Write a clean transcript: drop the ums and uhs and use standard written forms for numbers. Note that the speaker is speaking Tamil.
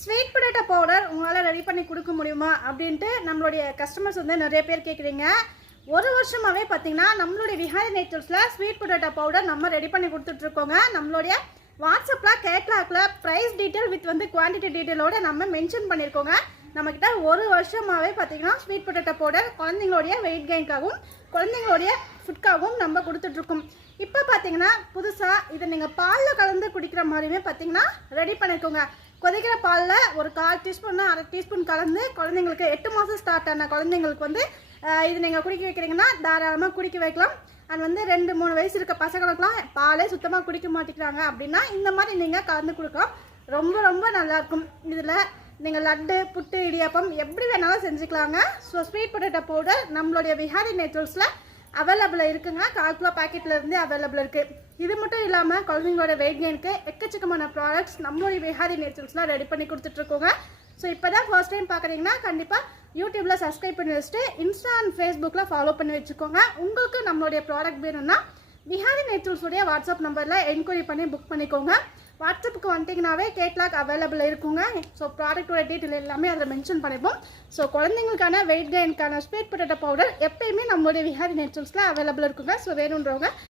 ஸ்வீட் பொட்டேட்டோ பவுடர் உங்களால் ரெடி பண்ணி கொடுக்க முடியுமா அப்படின்ட்டு நம்மளுடைய கஸ்டமர்ஸ் வந்து நிறைய பேர் கேட்குறீங்க. ஒரு வருஷமாகவே பார்த்தீங்கன்னா நம்மளுடைய விஹாரி நேச்சர்ஸில் ஸ்வீட் பொட்டேட்டோ பவுடர் நம்ம ரெடி பண்ணி கொடுத்துட்ருக்கோங்க. நம்மளுடைய வாட்ஸ்அப்பில் கேட்லாக்ல ப்ரைஸ் டீட்டெயில் வித் வந்து குவான்டிட்டி டீட்டெயிலோடு நம்ம மென்ஷன் பண்ணியிருக்கோங்க. நம்மக்கிட்ட ஒரு வருஷமாகவே பார்த்தீங்கன்னா ஸ்வீட் பொட்டேட்டோ பவுடர் குழந்தைங்களுடைய வெயிட் கெயின்காகவும் குழந்தைங்களுடைய ஃபுட்காகவும் நம்ம கொடுத்துட்ருக்கோம். இப்போ பார்த்தீங்கன்னா புதுசாக இதை நீங்கள் பாலில் கலந்து குடிக்கிற மாதிரியுமே பார்த்தீங்கன்னா ரெடி பண்ணியிருக்கோங்க. கொதிக்கிற பாலில் ஒரு 1/4 டீஸ்பூன் 1/2 டீஸ்பூன் கலந்து குழந்தைங்களுக்கு 8 மாதம் ஸ்டார்ட் ஆன குழந்தைங்களுக்கு வந்து இது நீங்கள் குடிக்க வைக்கிறீங்கன்னா தாராளமாக குடிக்க வைக்கலாம். அது வந்து 2-3 வயசு இருக்க பசங்களுக்குலாம் பாலே சுத்தமாக குடிக்க மாட்டேங்கிறாங்க அப்படின்னா இந்த மாதிரி நீங்கள் கலந்து கொடுக்கலாம். ரொம்ப ரொம்ப நல்லாயிருக்கும். இதில் நீங்கள் லட்டு, புட்டு, இடியாப்பம் எப்படி வேணாலும் செஞ்சுக்கலாங்க. ஸோ ஸ்வீட் பொட்டேட்டோ பவுடர் நம்மளுடைய விஹாரி நேச்சுரல்ஸில் அவைலபிளாக இருக்குங்க. 1/4 கிலோ பேக்கெட்லேருந்து அவைலபிள் இருக்குது. இது மட்டும் இல்லாமல் குழந்தைங்களோட வெயிட் கெயினுக்கு எக்கச்சக்கமான ப்ராடக்ட்ஸ் நம்மளுடைய விஹாரி நேச்சுரல்ஸ்லாம் ரெடி பண்ணி கொடுத்துட்ருக்கோங்க. ஸோ இப்போ தான் ஃபர்ஸ்ட் டைம் பார்க்குறீங்கன்னா கண்டிப்பாக யூடியூப்பில் சப்ஸ்கிரைப் பண்ணி வச்சுட்டு இன்ஸ்டா அண்ட் ஃபேஸ்புக்கில் ஃபாலோ பண்ணி வச்சுக்கோங்க. உங்களுக்கு நம்மளுடைய ப்ராடக்ட் வேணும்னா விஹாரி நேச்சுரல்ஸுடைய வாட்ஸ்அப் நம்பரில் என்கொயரி பண்ணி புக் பண்ணிக்கோங்க. வாட்ஸ்அப்புக்கு வந்துட்டிங்கனாவே கேட்லாக் அவைலபிள் இருக்குங்க. ஸோ ப்ராடக்டோட டீட்டெயில் எல்லாமே அதில் மென்ஷன் பண்ணிப்போம். ஸோ குழந்தைங்களுக்கான வெயிட் கெயினுக்கான ஸ்வீட் பொட்டேட்டோ பவுடர் எப்பயுமே நம்மளுடைய விஹாரி நேச்சுரல்ஸில் அவைலபிள் இருக்குங்க. ஸோ வேணுன்றவங்க